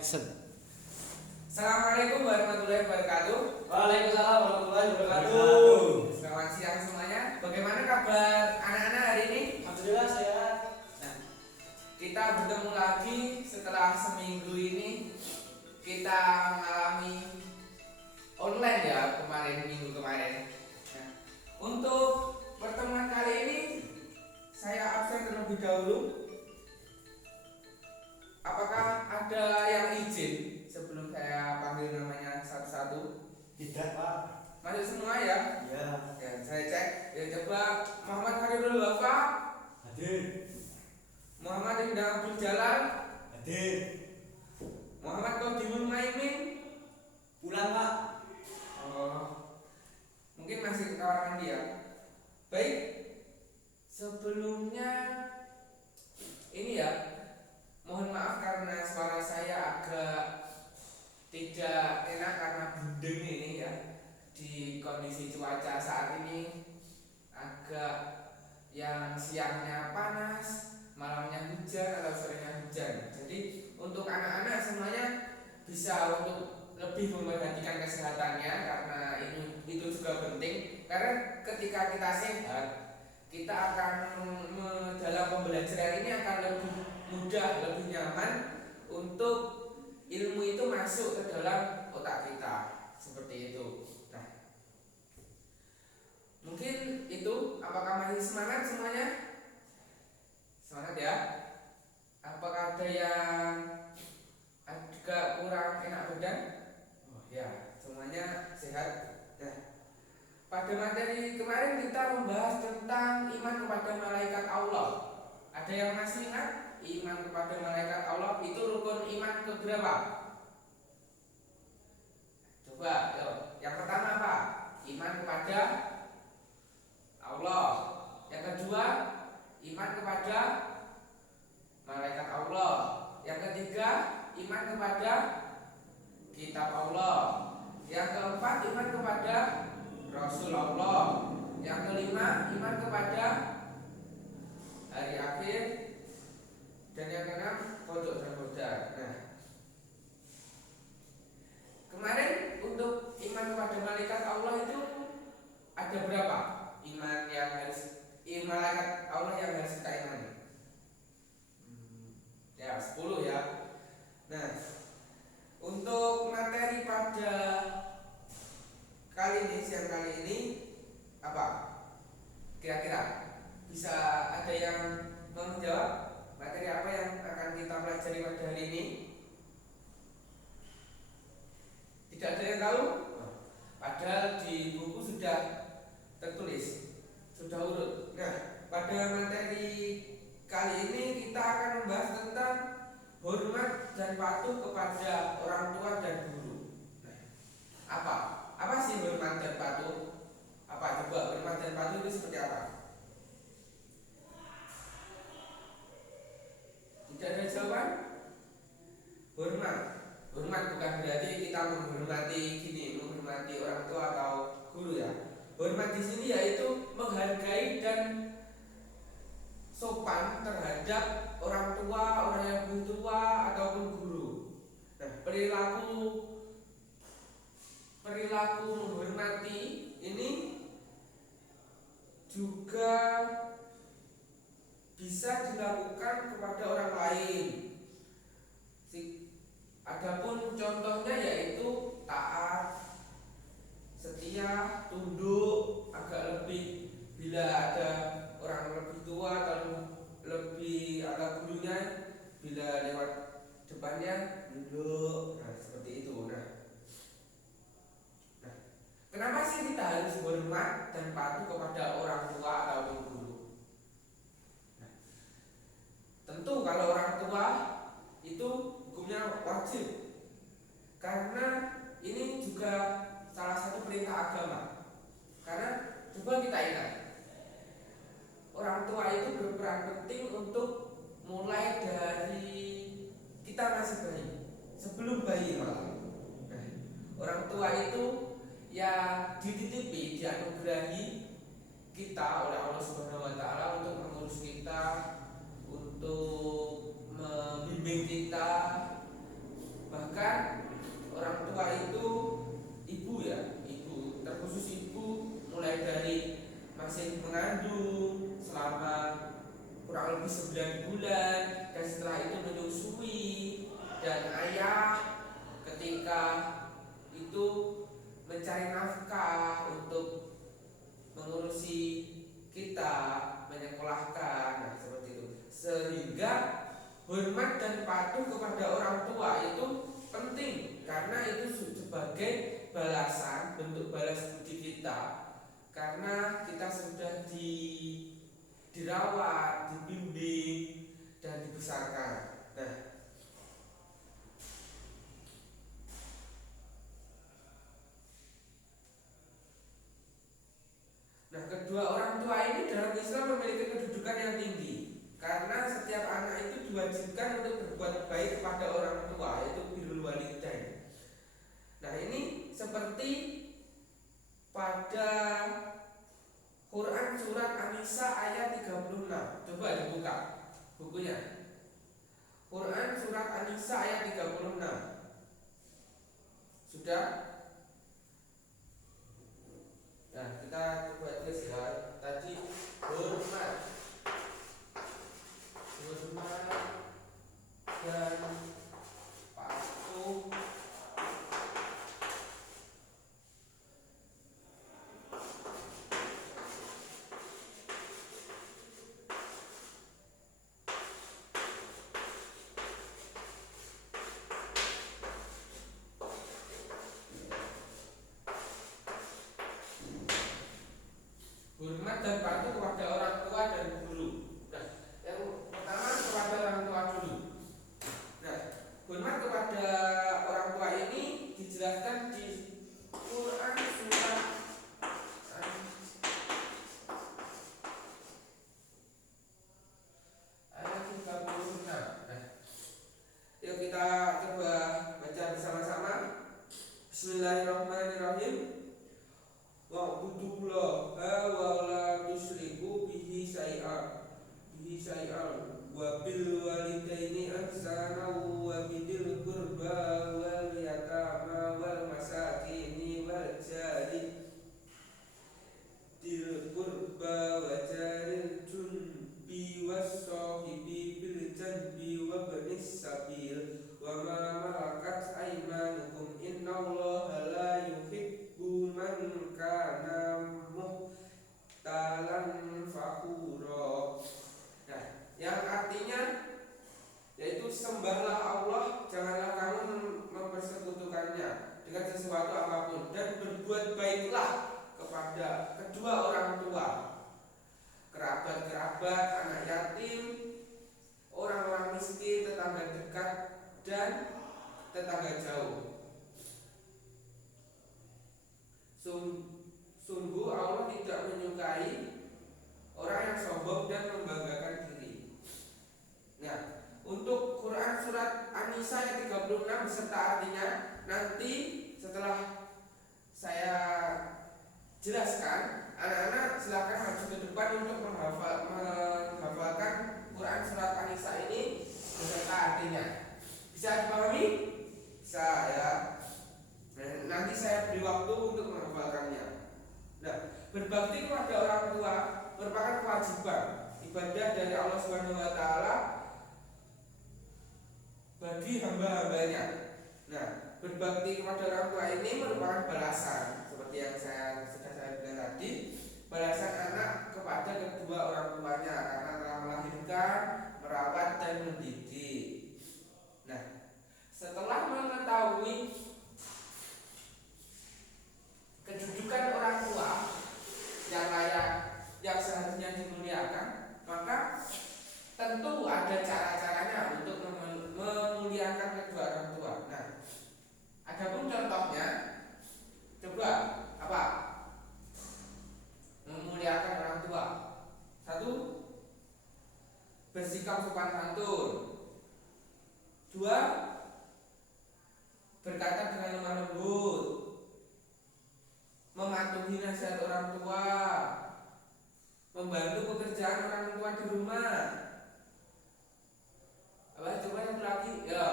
Action. Assalamualaikum warahmatullahi wabarakatuh. Waalaikumsalam warahmatullahi wabarakatuh. Selamat siang semuanya. Bagaimana kabar anak-anak hari ini? Alhamdulillah sehat. Nah, kita bertemu lagi setelah seminggu ini. Kita mengalami online ya minggu kemarin. Nah, untuk pertemuan kali ini saya absen terlebih dahulu. Apakah ada yang izin sebelum saya panggil namanya satu-satu? Tidak, Pak. Masuk semua ya? Ya. Ya, saya cek. Ya, coba Muhammad Khairul Wafa, Hadir. Muhammad Ibn Abdul Jalal, Hadir. Muhammad Qadimul Maimin. Pulang, Pak. Oh, mungkin masih kawaran dia. Baik. Sebelumnya ini ya, mohon maaf karena suara saya agak tidak enak karena bundeng ini ya. Di kondisi cuaca saat ini agak yang siangnya panas, malamnya hujan atau sorenya hujan. Jadi untuk anak-anak semuanya bisa untuk lebih memperhatikan kesehatannya karena itu juga penting. Karena ketika kita sehat, kita akan dalam pembelajaran ini akan lebih mudah, lebih nyaman untuk ilmu itu masuk ke dalam otak kita. Seperti itu. Nah, mungkin itu. Apakah masih semangat semuanya? Semangat ya. Apakah ada yang agak kurang enak badan? Oh ya, semuanya sehat. Nah, pada materi kemarin kita membahas tentang iman kepada malaikat Allah. Ada yang masih ingat? Iman kepada malaikat Allah itu rukun iman keberapa? Coba, yuk. Yang pertama apa? Iman kepada Allah. Yang kedua, iman kepada malaikat Allah. Yang ketiga, iman kepada kitab Allah. Yang keempat, iman kepada Rasul Allah. Yang kelima, iman kepada hari akhir. Dan yang keenam, qada dan qadar. Nah, kemarin untuk iman kepada malaikat Allah itu ada berapa? Malaikat Allah yang harus kita imani. Ya, 10 ya. Nah, untuk materi pada siang kali ini apa? Kira-kira bisa ada yang menjawab materi apa yang akan kita pelajari pada hari ini? Tidak ada yang tahu? Padahal di buku sudah tertulis, sudah urut. Nah, pada materi kali ini kita akan membahas tentang hormat dan patuh kepada orang tua dan guru. Nah, apa sih hormat dan patuh? Apa coba hormat dan patuh itu seperti apa? Tidak ada jawaban? Hormat bukan berarti kita menghormati orang tua atau guru ya. Hormat di sini yaitu menghargai dan sopan terhadap orang tua, orang yang lebih tua ataupun guru. Nah, perilaku menghormati ini juga bisa dilakukan kepada orang lain. Adapun contohnya yaitu taat, setia, tunduk, agak lebih bila ada orang lebih tua atau gurunya bila lewat depannya duduk. Nah, seperti itu. Nah, kenapa sih kita harus hormat dan patuh kepada orang tua ataupun guru? Nah, tentu kalau orang tua itu hukumnya wajib, karena ini juga salah satu perintah agama. Karena coba kita ingat, orang tua itu berperan penting untuk mulai dari kita masih bayi, sebelum bayi malah. Nah, orang tua itu ya dititipi, dianugerahi kita oleh Allah Subhanahu wa taala untuk mengurus kita, untuk membimbing kita, Bahkan orang tua itu ibu ya, ibu, terkhusus ibu, mulai dari masih mengandung selama kurang lebih 9 bulan, dan setelah itu menyusui, dan ayah ketika itu mencari nafkah untuk mengurusi kita, menyekolahkan, nah seperti itu. Sehingga hormat dan patuh kepada orang tua itu penting, karena itu sebagai balasan, bentuk balas budi kita, karena kita sudah dirawat, dibimbing, dan dibesarkan. Nah, kedua orang tua ini dalam Islam memiliki kedudukan yang tinggi, karena setiap anak itu diwajibkan untuk berbuat baik kepada orang tua, yaitu birrul walidain. Nah, ini seperti pada Quran surat An-Nisa ayat 36. Coba dibuka bukunya. Quran surat An-Nisa ayat 36. Sudah? Nah, kita coba tulis ya. Tadi hormat dan patuh kepada orang tua dan guru. Nah, yang pertama kepada orang tua dulu. Nah, hormat kepada orang tua ini dijelaskan di Quran surat ayat 36. Nah, yuk kita coba baca bersama-sama. Bismillahirrahmanirrahim. Wa'budullaha wa la tusyriku bihi syai'an wa bil walidaini ihsana wa bidil qurba wal yatama wal masakini wal jari dil qurba wa jaril junbi was sahibi bil janbi wa banis sabil wa ma malakat aymanukum innallaha la yuhibbu man kana muhtalan fakhura. Nah, yang artinya yaitu sembahlah Allah, janganlah kamu mempersekutukannya dengan sesuatu apapun, dan berbuat baiklah kepada kedua orang tua, kerabat-kerabat, anak yatim, orang-orang miskin, tetangga dekat dan tetangga jauh. Sungguh Allah tidak menyukai orang yang sombong dan membanggakan diri. Nah, untuk Quran surat An-Nisa ayat 36 beserta artinya nanti setelah saya jelaskan, anak-anak silakan maju ke depan untuk menghafalkan Quran surat An-Nisa ini beserta artinya. Bisa dipahami? Bisa ya. Nanti saya beri waktu untuk menghafalkannya. Nah, berbakti kepada orang tua merupakan kewajiban ibadah dari Allah Subhanahu wa taala bagi hamba-hambanya. Nah, berbakti kepada orang tua ini merupakan balasan, seperti yang sudah saya bilang tadi, balasan anak kepada kedua orang tuanya karena telah melahirkan, merawat dan mendidik. Nah, setelah mengetahui kedudukan orang tua yang layak, yang seharusnya dimuliakan, maka tentu ada cara-caranya untuk memuliakan kedua orang tua. Nah, adapun contohnya, coba apa? Memuliakan orang tua. Satu, bersikap sopan santun. Dua, berkata dengan lemah lembut, mematuhi nasihat orang tua, membantu pekerjaan orang tua di rumah. Apa coba yang lagi? Ya,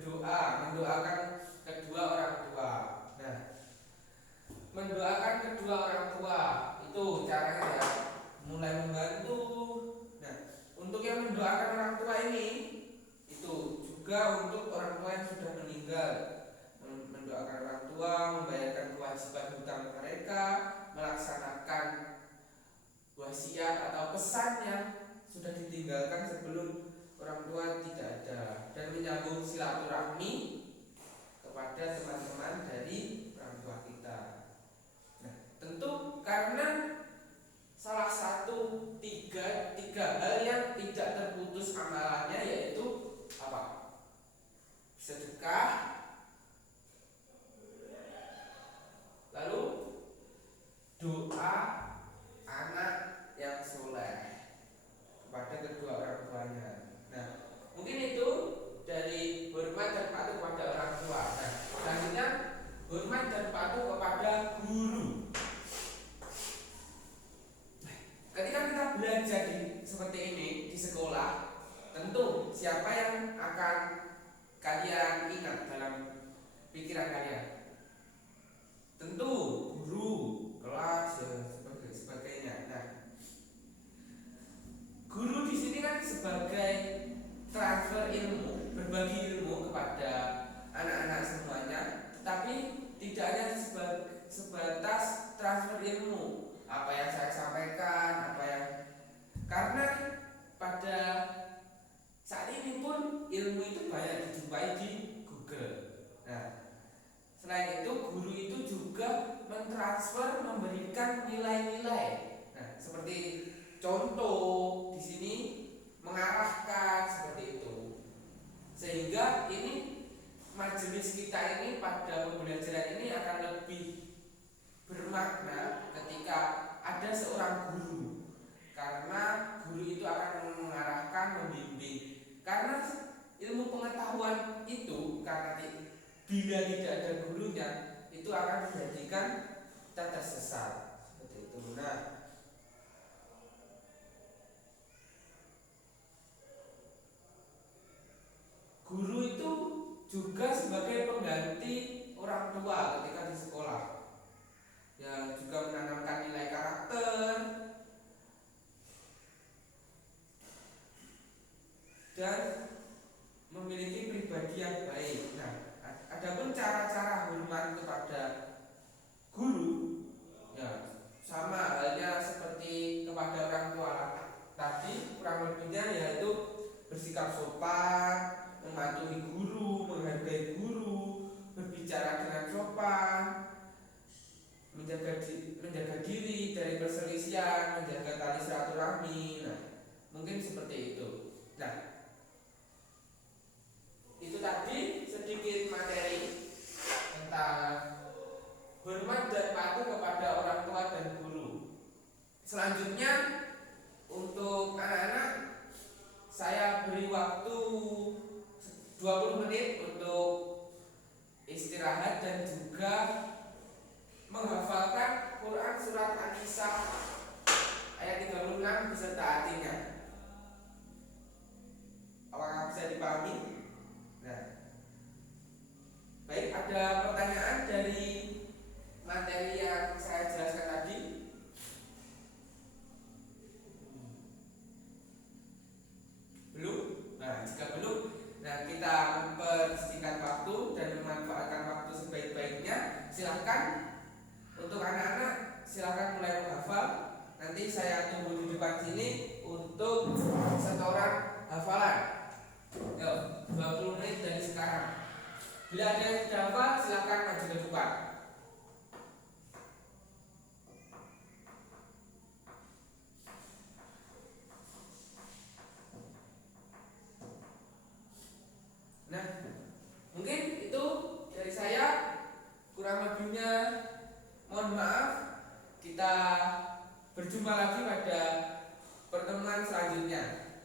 mendoakan kedua orang tua. Nah, mendoakan kedua orang tua itu caranya ya, mulai membantu. Nah, untuk yang mendoakan orang tua ini itu juga untuk orang tua yang sudah meninggal, mendoakan orang tua, membayarkan kewajiban hutang mereka, melaksanakan wasiat atau pesan yang sudah ditinggalkan sebelum orang tua tidak ada, dan menyambung silaturahmi kepada teman-teman dari orang tua kita. Nah, tentu karena salah satu tiga hal yang tidak terputus amalannya yaitu apa? Sedekah, lalu doa anak yang soleh kepada kedua orang tuanya. Nah, mungkin itu dari hormat dan patuh kepada orang tua. Nah, selanjutnya hormat dan patuh kepada guru. Ketika kita belajar seperti ini di sekolah, tentu siapa yang akan kalian ingat dalam pikiran kalian? Tentu guru, kelas, dan sebagainya. Nah, guru di sini kan sebagai transfer ilmu, berbagi ilmu kepada anak-anak semuanya, tapi tidak hanya sebatas transfer ilmu. Apa yang saya sampaikan, karena pada saat ini pun ilmu itu banyak dijumpai di Google. Nah, selain itu guru itu juga mentransfer, memberikan nilai-nilai. Nah, seperti contoh di sini mengarahkan seperti itu, sehingga ini majelis kita ini pada pembelajaran ini akan lebih bermakna ketika ada seorang guru, karena guru itu akan mengarahkan, membimbing. Karena ilmu pengetahuan itu, karena bila tidak ada gurunya, itu akan menjadikan kita tersesat seperti itu. Nah, guru itu juga sebagai pengganti orang tua ketika di sekolah, yang juga menanamkan nilai karakter dan memiliki pribadi yang baik. Nah, adapun cara-cara hormat kepada guru ya sama halnya seperti kepada orang tua tadi, kurang lebihnya yaitu bersikap sopan, mematuhi guru, menghargai guru, berbicara dengan sopan, menjaga diri dari perselisihan, menjaga tali silaturahmi. Nah, mungkin seperti itu. Nah, itu tadi sedikit materi tentang hormat dan patuh kepada orang tua dan guru. Selanjutnya untuk anak-anak saya beri waktu 20 menit untuk istirahat dan juga menghafalkan Quran surat An-Nisa ayat 36 beserta artinya. Apakah bisa dipahami? Nah, baik, ada pertanyaan dari materi yang saya jelaskan tadi? Belum? Nah, jika belum, kita mempersingkat waktu dan memanfaatkan waktu sebaik-baiknya. Silahkan untuk anak-anak, silahkan mulai menghafal. Nanti saya tunggu di depan sini untuk setoran hafalan. Yuk, 20 menit dari sekarang. Bila ada yang sudah hafal, silahkan maju ke depan. Nah, mungkin itu dari saya. Kurang lebihnya mohon maaf. Kita berjumpa lagi pada pertemuan selanjutnya.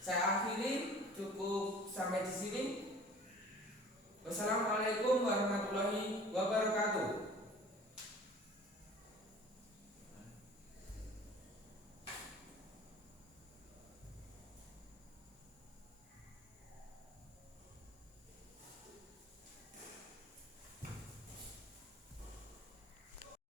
Saya akhiri, cukup sampai di sini. Wassalamualaikum